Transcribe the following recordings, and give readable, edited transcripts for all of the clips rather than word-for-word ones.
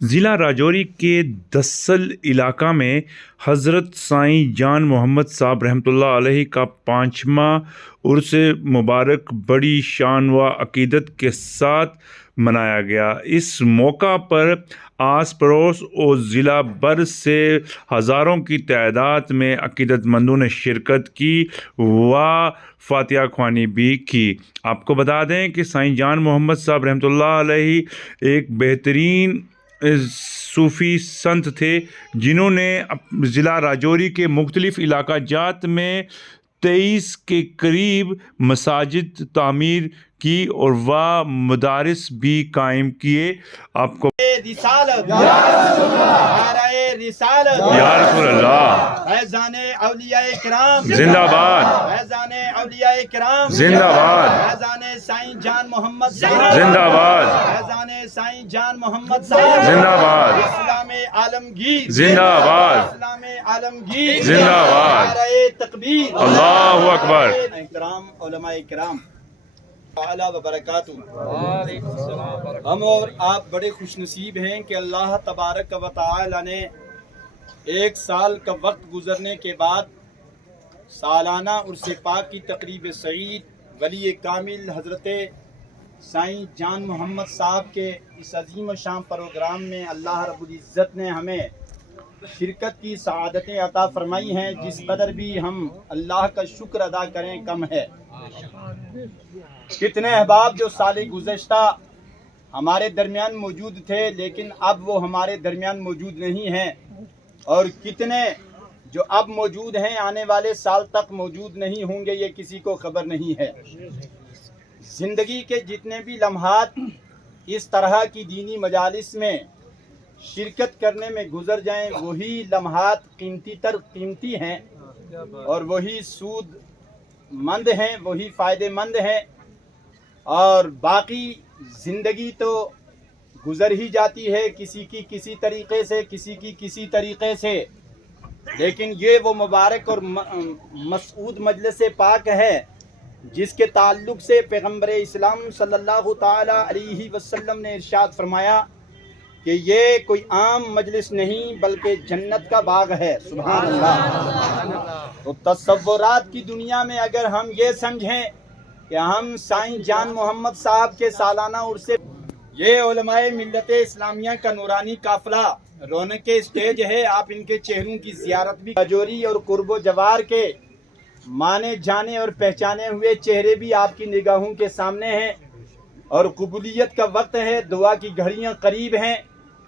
ضلع راجوری کے دسل علاقہ میں حضرت سائیں جان محمد صاحب رحمۃ اللہ علیہ کا 5واں عرس مبارک بڑی شان و عقیدت کے ساتھ منایا گیا۔ اس موقع پر آس پڑوس اور ضلع بھر سے ہزاروں کی تعداد میں عقیدت مندوں نے شرکت کی و فاتحہ خوانی بھی کی۔ آپ کو بتا دیں کہ سائیں جان محمد صاحب رحمۃ اللہ علیہ ایک بہترین صوفی سنت تھے جنہوں نے ضلع راجوری کے مختلف علاقہ جات میں 23 کے قریب مساجد تعمیر کی اور وہ مدارس بھی قائم کیے۔ آپ کو رسالت نعرہ رسالت یا رسول اللہ، فیضان اولیاء کرام زندہ باد، فیضان اولیاء کرام زندہ باد، فیضان سائیں جان محمد صاحب زندہ باد، فیضان سائیں جان محمد صاحب زندہ باد، اسلام عالمگیر زندہ باد، اسلام عالمگیر زندہ باد، نعرہ تکبیر اللہ اکبر۔ کرام علماء کرام تعالی وبرکاتہ، ہم اور آپ بڑے خوش نصیب ہیں کہ اللہ تبارک و تعالی نے 1 سال کا وقت گزرنے کے بعد سالانہ عرس پاک کی تقریب سعید ولی کامل حضرت سائیں جان محمد صاحب کے اس عظیم الشان پروگرام میں اللہ رب العزت نے ہمیں شرکت کی سعادتیں عطا فرمائی ہیں، جس قدر بھی ہم اللہ کا شکر ادا کریں کم ہے۔ کتنے احباب جو سال گزشتہ ہمارے درمیان موجود تھے لیکن اب وہ ہمارے درمیان موجود نہیں ہیں، اور کتنے جو اب موجود ہیں آنے والے سال تک موجود نہیں ہوں گے، یہ کسی کو خبر نہیں ہے۔ زندگی کے جتنے بھی لمحات اس طرح کی دینی مجالس میں شرکت کرنے میں گزر جائیں، وہی لمحات قیمتی ہیں اور وہی سود مند ہیں، وہی فائدے مند ہیں، اور باقی زندگی تو گزر ہی جاتی ہے، کسی کی کسی طریقے سے، کسی کی کسی طریقے سے، لیکن یہ وہ مبارک اور مسعود مجلس پاک ہے جس کے تعلق سے پیغمبر اسلام صلی اللہ تعالی علیہ وسلم نے ارشاد فرمایا کہ یہ کوئی عام مجلس نہیں بلکہ جنت کا باغ ہے۔ سبحان اللہ۔ تو تصورات کی دنیا میں اگر ہم یہ سمجھیں کہ ہم سائیں جان محمد صاحب کے سالانہ عرس، یہ علماء ملت اسلامیہ کا نورانی قافلہ رونق اسٹیج ہے، آپ ان کے چہروں کی زیارت بھی، راجوری اور قرب و جوار کے مانے جانے اور پہچانے ہوئے چہرے بھی آپ کی نگاہوں کے سامنے ہیں، اور قبولیت کا وقت ہے، دعا کی گھڑیاں قریب ہیں،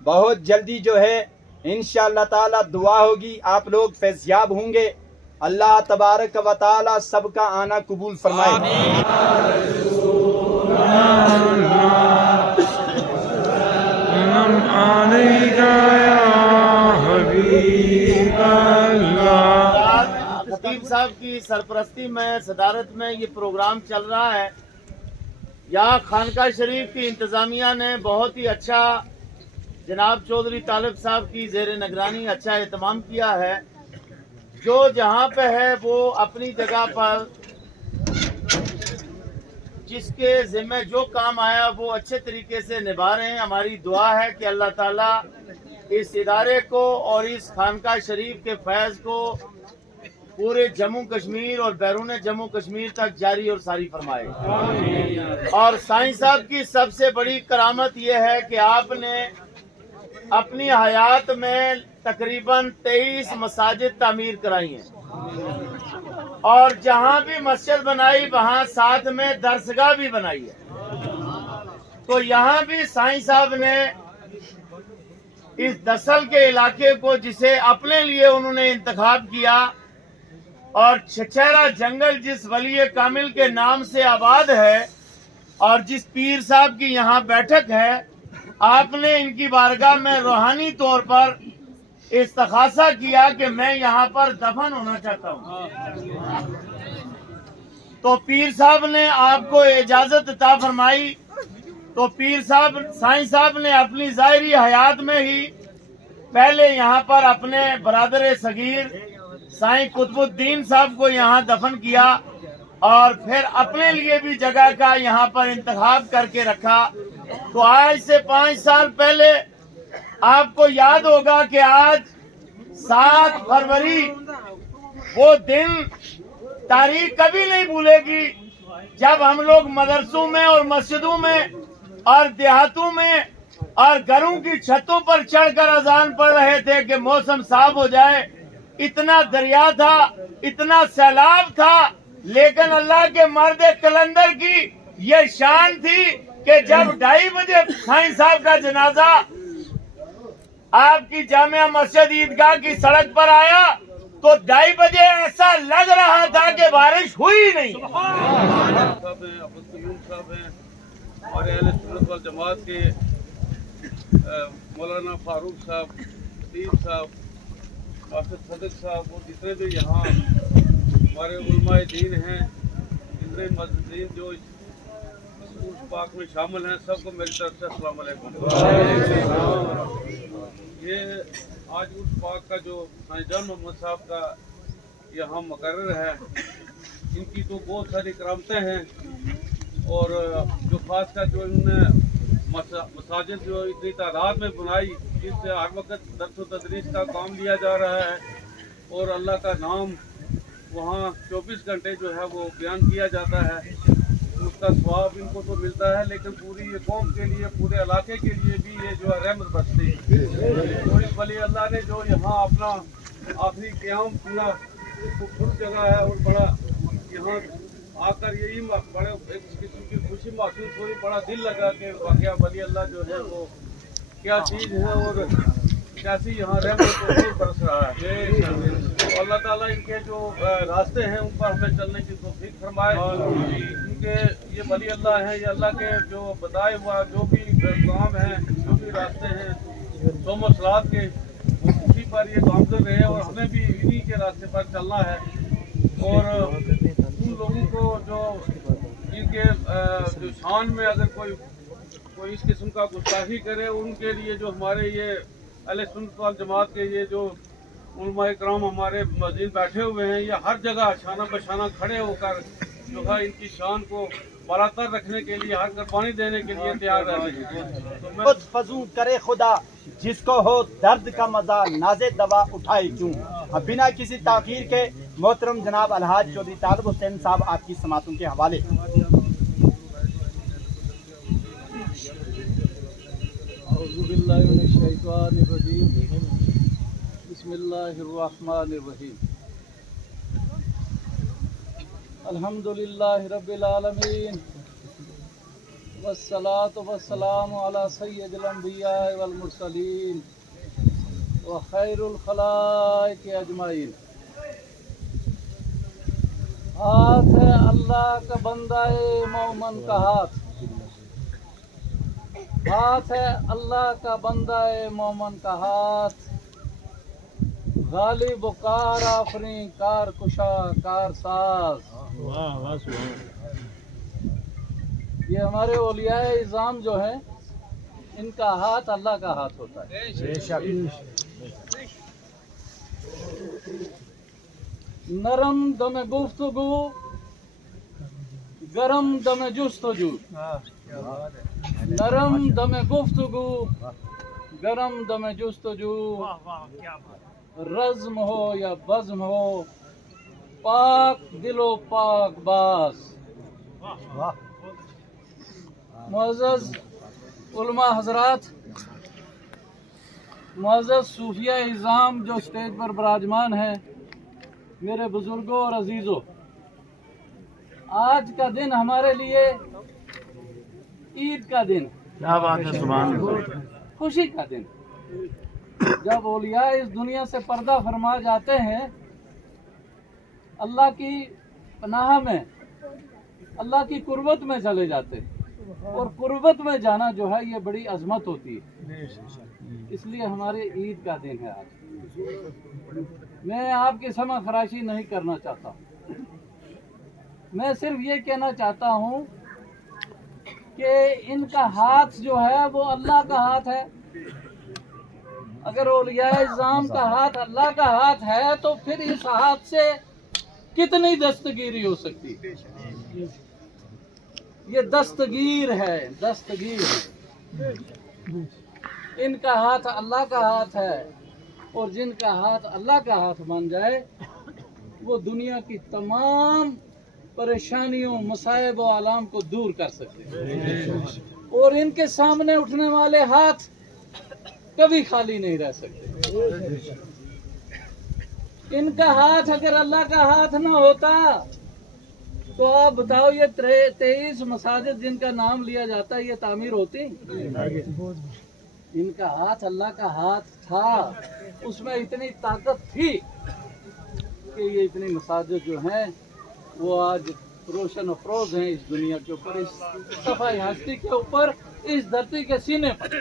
بہت جلدی جو ہے انشاءاللہ تعالی دعا ہوگی، آپ لوگ فیضیاب ہوں گے۔ اللہ تبارک و تعالی سب کا آنا قبول فرمائے۔ خطیب صاحب کی سرپرستی میں، صدارت میں یہ پروگرام چل رہا ہے۔ یہاں خانقاہ شریف کی انتظامیہ نے بہت ہی اچھا، جناب چودھری طالب صاحب کی زیر نگرانی اچھا اہتمام کیا ہے۔ جو جہاں پہ ہے وہ اپنی جگہ پر جس کے ذمہ جو کام آیا وہ اچھے طریقے سے نبھا رہے ہیں۔ ہماری دعا ہے کہ اللہ تعالیٰ اس ادارے کو اور اس خانقاہ شریف کے فیض کو پورے جموں کشمیر اور بیرون جموں کشمیر تک جاری اور ساری فرمائے۔ اور سائیں صاحب کی سب سے بڑی کرامت یہ ہے کہ آپ نے اپنی حیات میں تقریباً 23 مساجد تعمیر کرائی ہیں، اور جہاں بھی مسجد بنائی وہاں ساتھ میں درسگاہ بھی بنائی ہے۔ تو یہاں بھی سائیں صاحب نے اس دسل کے علاقے کو، جسے اپنے لیے انہوں نے انتخاب کیا، اور چھچیرا جنگل جس ولی کامل کے نام سے آباد ہے اور جس پیر صاحب کی یہاں بیٹھک ہے، آپ نے ان کی بارگاہ میں روحانی طور پر استغاثہ کیا کہ میں یہاں پر دفن ہونا چاہتا ہوں۔ تو پیر صاحب نے آپ کو اجازت عطا فرمائی، تو پیر صاحب، سائیں صاحب نے اپنی ظاہری حیات میں ہی پہلے یہاں پر اپنے برادر صغیر سائیں قطب الدین صاحب کو یہاں دفن کیا، اور پھر اپنے لیے بھی جگہ کا یہاں پر انتخاب کر کے رکھا۔ تو آج سے 5 سال پہلے आपको याद होगा कि आज 7 फरवरी वो दिन तारीख कभी नहीं भूलेगी जब हम लोग मदरसों में और मस्जिदों में और देहातों में और घरों की छतों पर चढ़कर अजान पढ़ रहे थे कि मौसम साफ हो जाए। इतना दरिया था, इतना सैलाब था, लेकिन अल्लाह के मर्द कलंदर की ये शान थी कि जब 2:30 बजे साईं साहब का जनाजा आपकी जामिया मस्जिद ईदगाह की सड़क पर आया तो 2:30 बजे ऐसा लग रहा था कि बारिश हुई नहीं। हमारे अहले सुन्नत वल जमात के मौलाना फारूक साहब, खतीब साहब, हाफिज सदक साहब और जितने भी यहाँ हमारे उलमाए दीन हैं, जितने मस्जिदीन जो इस उर्स पाक में शामिल हैं, सबको मेरी तरफ से अस्सलाम वालेकुम। ये आज उर्स पाक का जो साईं जान मोहम्मद साहब का यहाँ मुकर्रर है, इनकी तो बहुत सारी करामतें हैं और जो खास कर जो इन्होंने मसाजिद जो इतनी तादाद में बनाई, जिससे हर वक्त दर्स व तदरीस का काम लिया जा रहा है और अल्लाह का नाम वहाँ 24 घंटे जो है वो बयान किया जाता है, उसका स्वाब इनको तो मिलता है, लेकिन पूरी ये कौम के लिए, पूरे इलाके के लिए भी ये जो है रहमत बरसती तो इस वली अल्लाह ने जो यहाँ अपना आखिरी क़याम पूरा खूबसूरत जगह है और बड़ा यहाँ आकर यही बड़े एक किस्म की खुशी महसूस हुई, बड़ा दिल लगा कि वाकया वली अल्लाह जो है वो क्या चीज़ है और कैसी यहाँ रहमत बरस रहा है। तो अल्लाह ताला इनके जो रास्ते हैं उन पर हमें चलने की तौफीक फरमाए। इनके ये वली अल्लाह हैं, ये अल्लाह के जो बताए हुआ जो भी काम हैं, जो भी रास्ते हैं सोम सलात के, उसी पर ये काम कर रहे हैं और हमें भी इन्हीं के रास्ते पर चलना है। और उन लोगों को जो इनके जो शान में अगर कोई इस किस्म का गुस्ताखी करे, उनके लिए जो हमारे ये अहले सुन्नत वल जमात के ये जो उलमाए किराम हमारे मस्जिद बैठे हुए हैं, ये हर जगह शाना बशाना खड़े होकर जो है इनकी शान को बरकरार रखने के लिए, हर कुर्बानी देने के लिए तैयार रहते हैं। तो मैं फजू करे खुदा जिसको हो दर्द का मजा, नाज़े दवा उठाए क्यों। अब बिना किसी ताखीर के मोहतरम जनाब अलहाज चौधरी तालिब हुसैन साहब आपकी समातों के हवाले। बिस्मिल्लाहिर्रहमानिर्रहीम। अल्हम्दुलिल्लाहि रब्बिल आलमीन वस्सलातु वस्सलामु अला सय्यिदिल अंबिया वल मुरसलीन व खैरुल खलाइक अजमाइन। हाथ है अल्लाह का बंदाए मोमन का हाथ, हाथ है अल्लाह का बंदाए मोमन का हाथ, गालिब कार आफरी कार कुशा कार साज। ये हमारे औलियाए इज़ाम जो है, इनका हाथ अल्लाह का हाथ होता है। नरम दम गुफ्तगू, गरम दम जुस्तजू, नरम दम गुफ्तगू, गरम दम जुस्तजू, रज़्म हो या बज़्म हो, पाक दिलो पाक बास। मुअज़्ज़ज़ उलमा हज़रात, मुअज़्ज़ज़ सूफिया इज़ाम जो स्टेज पर विराजमान हैं, मेरे बुजुर्गों और अजीज़ों, आज का दिन हमारे लिए ईद का दिन, क्या बात है, सुभान अल्लाह, खुशी का दिन। जब औलिया इस दुनिया से पर्दा फरमा जाते हैं, अल्लाह की पनाह में, अल्लाह की कुर्बत में चले जाते हैं, और कुर्बत में जाना जो है ये बड़ी अजमत होती है। इसलिए हमारे ईद का दिन है आज। मैं आपकी समा खराशी नहीं करना चाहता, मैं सिर्फ ये कहना चाहता हूँ कि इनका हाथ जो है वो अल्लाह का हाथ है। अगर औलियाए इज़ाम का हाथ अल्लाह का हाथ है तो फिर इस हाथ से कितनी दस्तगीरी हो सकती है। ये दस्तगीर है, दस्तगीर है। इनका हाथ अल्लाह का हाथ है, और जिनका हाथ अल्लाह का हाथ बन जाए वो दुनिया की तमाम परेशानियों, मसाइब और आलाम को दूर कर सकते हैं। और इनके सामने उठने वाले हाथ कभी खाली नहीं रह सकते। इनका हाथ अगर अल्लाह का हाथ ना होता तो आप बताओ ये 23 मसाजिद जिनका नाम लिया जाता है ये तामीर होती? इनका हाथ अल्लाह का हाथ था, उसमें इतनी ताकत थी कि ये इतनी मसाजिद जो हैं वो आज रोशन अफरोज हैं इस दुनिया के ऊपर, इस सफाई हस्ती के ऊपर, इस धरती के सीने पर।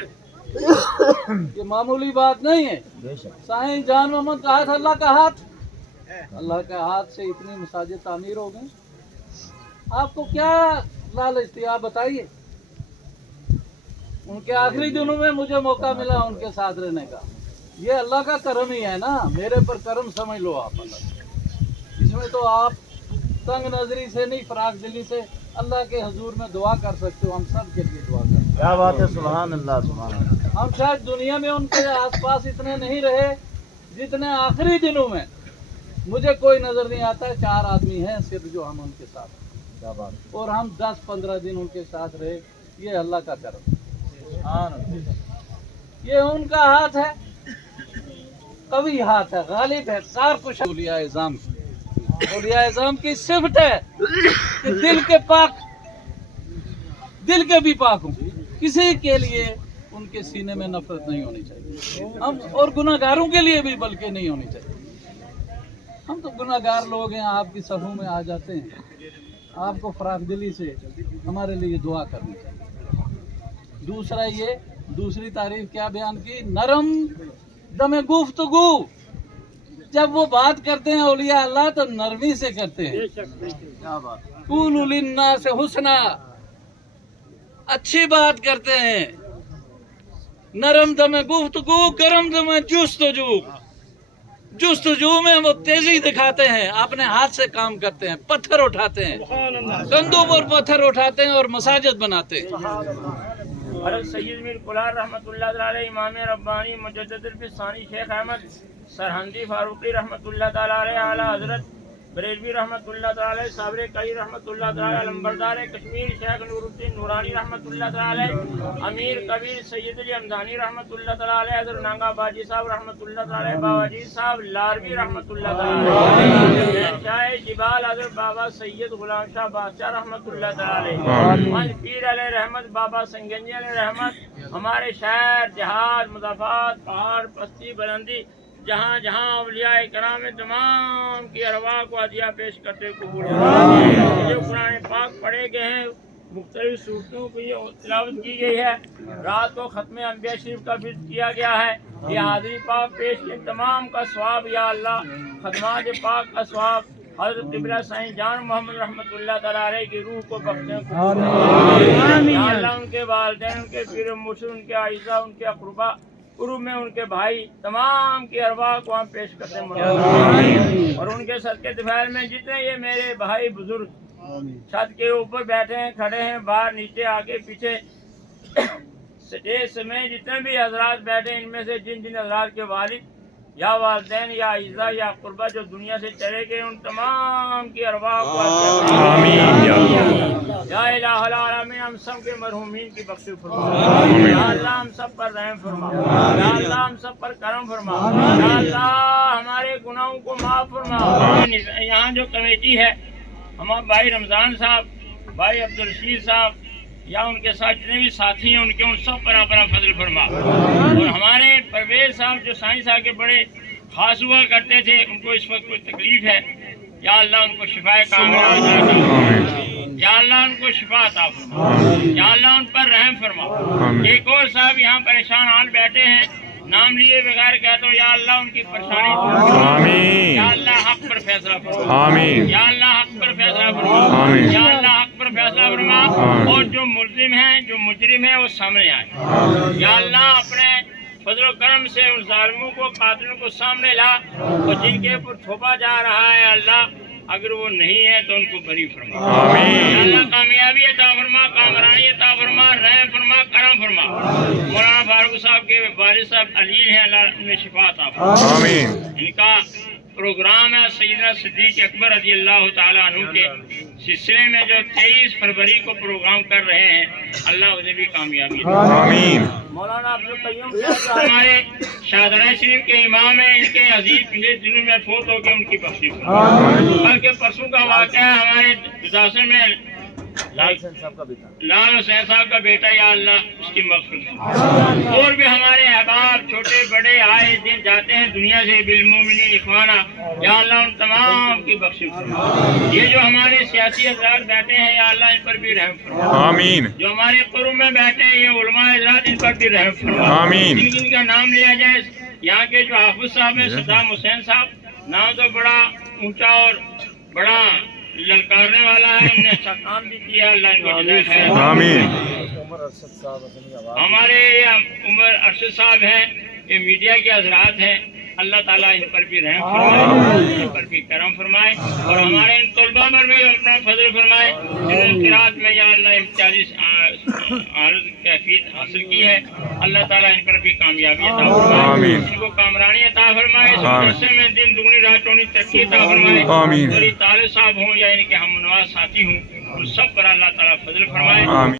ये मामूली बात नहीं है। साईं जान मोहम्मद का हाथ अल्लाह का हाथ, अल्लाह के हाथ से इतनी मसाजिद तामीर हो गई। आपको क्या लालच थी आप बताइए? उनके आखिरी दिनों में मुझे मौका मिला उनके साथ रहने का। ये अल्लाह का करम ही है ना, मेरे पर करम समझ लो आप। अल्लाह इसमें तो आप तंग नजरी से नहीं, फराक दिली से अल्लाह के हुजूर में दुआ कर सकते हो। हम सब के लिए दुआ करते हैं। क्या बात है, सुभान अल्लाह, सुभान अल्लाह। हम शायद दुनिया में उनके आसपास इतने नहीं रहे जितने आखिरी दिनों में मुझे कोई नजर नहीं आता है। 4 आदमी हैं सिर्फ जो हम उनके साथ, क्या बात। और हम 10-15 दिन उनके साथ रहे। ये अल्लाह का करम, ये उनका हाथ है, कवि हाथ है, गालिब है, कार कुश। औलिया इज़ाम की सिफत है कि दिल के पाक, दिल के भी पाक हूँ। किसी के लिए उनके सीने में नफरत नहीं होनी चाहिए, हम और गुनाहगारों के लिए भी बल्कि नहीं होनी चाहिए। हम तो गुनाहगार लोग हैं, आपकी सफों में आ जाते हैं। आपको फराख दिली से हमारे लिए दुआ करनी चाहिए। दूसरा ये, दूसरी तारीफ क्या बयान की? नरम दमे गुफ्तगू। जब वो बात करते हैं औलिया अल्लाह तो नरमी से करते हैं। क्या बात। कुलू लिन्नास हुस्ना, अच्छी बात करते हैं। नरम दमे गुफ्तगू, गरम दमे जुस्तजू। जुस्तजू में वो तेजी दिखाते हैं, अपने हाथ से काम करते हैं, पत्थर उठाते हैं, कंधों पर पत्थर उठाते हैं और मसाजिद बनाते हैं। हज़रत सैयद मीर कुलार रहमतुल्लाह तआला अलैह, इमाम रब्बानी मुजद्दिद फिसानी शेख अहमद सरहंदी फारूकी रहमतुल्लाह तआला अलैह, आला हजरत बरेलवी रहमतुल्लाह तआला अलैह, साबरे कई रहमतुल्लाह तआला अलैह, लंबरदार कश्मीर शेख नूरुद्दीन नूरानी रहमतुल्लाह तआला अलैह, अमीर कबीर सैयद अली हमदानी रहमतुल्लाह तआला अलैह, हज़रत नांगा बाजी साहब रहमतुल्लाह तआला अलैह, बाबाजी साहब लारवी रहमतुल्लाह तआला अलैह, शाह जिबाल हज़रत बाबा सैयद गुलाम शाह बादशाह रहमतुल्लाह तआला अलैह, मंज पीर अलैह रहमत, बाबा संगंजी अलैह रहमत, हमारे शहर जहाज मुज़ाफ़ात पहाड़ पस्ती बुलंदी जहाँ जहाँ औलिया कराम तमाम की अरवाह को अदिया पेश करते कबूल फरमाएं। जो कुरान पाक पढ़े गए हैं, मुख्तलिफ सूरतों की तिलावत की गई है, रात को खत्म अंबिया शरीफ का विज़ किया गया है। ये हाज़िरी पाक पेश के तमाम का सवाब या अल्लाह खदमात पाक का सवाब हज़रत क़िबला साईं जान मोहम्मद रहमतुल्लाह तआला अलैह की रूह को बख्शे। या अल्लाह उनके वालिदैन, उनके पीर मुर्शिद, उनके आइज़ा, उनके अक़रबा उरूब में उनके भाई तमाम की अरवाह को हम पेश करते हैं। और उनके सदके दोपहर में जितने ये मेरे भाई बुजुर्ग छत के ऊपर बैठे हैं, खड़े हैं, बाहर नीचे आगे पीछे स्टेज में जितने भी हजरात बैठे हैं, इनमें से जिन जिन हजरात के वालिद या वालिदैन या इज़्ज़ा या कुर्बा जो दुनिया से चले गए, उन तमाम की अरवाह को या इलाहुल आलमीन हम सब के मरहूमीन की बख्शिश फरमा। या अल्लाह हम सब पर रहम फरमा। या अल्लाह हम सब पर करम फरमा। या अल्लाह हमारे गुनाहों को माफ फरमा। यहाँ जो कमेटी है, हमारे भाई रमजान साहब, भाई अब्दुल रशीद साहब या उनके साथ जितने भी साथी हैं, उनके उन सब पर अपना फजल फरमा। और हमारे परवेज साहब जो साईं साहब के बड़े खास हुआ करते थे, उनको इस वक्त कोई तकलीफ है, या अल्लाह उनको शिफाए कामिला अता फरमा। या अल्लाह उनको शिफा अता फरमा। या अल्लाह उन पर रहम फरमा। एक और साहब यहाँ परेशान हाल बैठे हैं, नाम लिए बगैर कहते हो, या अल्लाह उनकी परेशानी दूर फरमा। या अल्लाह हक पर फैसला फरमा। या अल्लाह हक पर फैसला फरमा। या अल्लाह हक पर फैसला फरमा। और जो मुल्जिम हैं, जो मुजरिम हैं, वो सामने आए। या अल्लाह अपने फजल करम से उन जालिमों को, कातिलों को सामने ला, और जिनके ऊपर थोपा जा रहा है, अल्लाह अगर वो नहीं है तो उनको बरी फरमा। आमीन। या अल्लाह कामयाबी अता फरमा, कामरानी अता फरमा, रहम फरमा, करम फरमा। मौलाना फारूक साहब के वालिद साहब अलील हैं, अल्लाह उन्हें शिफा अता फरमा। आमीन। इनका प्रोग्राम है सैयदना सिद्दीक अकबर रज़ी अल्लाह तआला अन्हु के सिलसिले में जो 23 फरवरी को प्रोग्राम कर रहे हैं, अल्लाह उन्हें भी कामयाबी दे। आमीन। मौलाना अब्दुल कय्यूम साहब हमारे शाहदरा शरीफ के इमाम हैं, इनके अजीज पिछले दिनों में फोत हो गए, उनकी बख्शिश हो। बल्कि परसों का वाक़या है हमारे दुदासन में लाल हुसैन साहब का बेटा, या अल्लाह उसकी मग़फ़िरत। और भी हमारे अहबाब छोटे बड़े आए दिन जाते हैं दुनिया से, बिलमुमिनीन इख़वाना, या अल्लाह उन तमाम की बख्शिश फरमा। ये जो हमारे सियासी हज़रात बैठे हैं, या अल्लाह इन पर भी रहम फरमा। आमीन। जो हमारे क़ुर्ब में बैठे हैं ये उलमा हज़रात, इन पर भी रहम फरमा। आमीन। जिनका नाम लिया जाए, यहाँ के जो हाफिज़ साहब हैं सद्दाम हुसैन साहब, नाम तो बड़ा ऊंचा और बड़ा ललकारने वाला है, उन्होंने अच्छा काम भी किया, अल्लाह इनको जज़ाए खैर। आमीन। हमारे ये उमर अरशद साहब हैं, ये मीडिया के हजरात हैं, अल्लाह ताला इन पर भी रहम फरमाए, इन पर भी करम फरमाए, और हमारे इन तलबा पर भी अपना फजल फरमाए जिन्होंने क़िराअत में या अल्लाह 40 आरज़ कैफियत हासिल की है, अल्लाह ताला इन पर भी कामयाबी अता फरमाए, आमीन। इनको कामरानी अता फरमाए, इस आमीन। मदरसे में दिन दुगनी रात चौगनी तरक्की अता फरमाए। आमीन। और ये तालिब साहब हों या इनके हम नवाज साथी हों, उन सब पर अल्लाह ताला फजल फरमाए। आमीन।